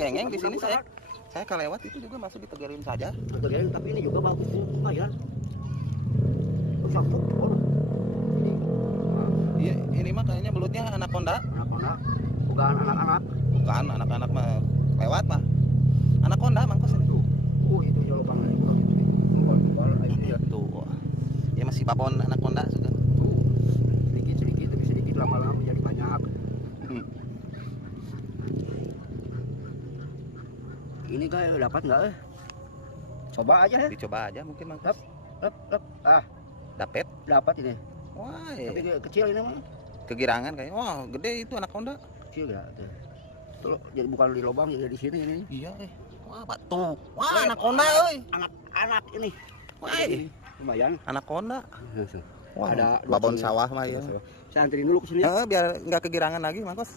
cengeng di sini saya kelewat itu juga masih ditegerin saja. Tegerin, tapi ini juga bagus lumayan. Sangkut ini. Iya, ini mah kayaknya belutnya anaconda. Anak-anak, bukan anak-anak. Bukan anak-anak mah lewat mah. Anaconda mangkos ini. Itu jauh banget. Mumpal aja ya. Tuh. Ya masih babon anaconda sudah. Sedikit tapi sedikit lama-lama jadi banyak. Ini kayak dapat nggak? Coba aja ya. Dicoba aja mungkin mangkos. Dapet. Dapet. Dapat ini. Wah, Tapi kecil ini mah. kegirangan kayaknya. Wah, gede itu anaconda. Kecil ya. Tuh, jadi bukan di lubang, jadi di sini ini. Iya, wah, batu. Wah, anaconda euy. Anak-anak ini. Wah, Lumayan. anaconda. Wah, Ada babon dua sawah mah ya. Saya anterin dulu ke sini. Biar nggak kegirangan lagi, mangkos.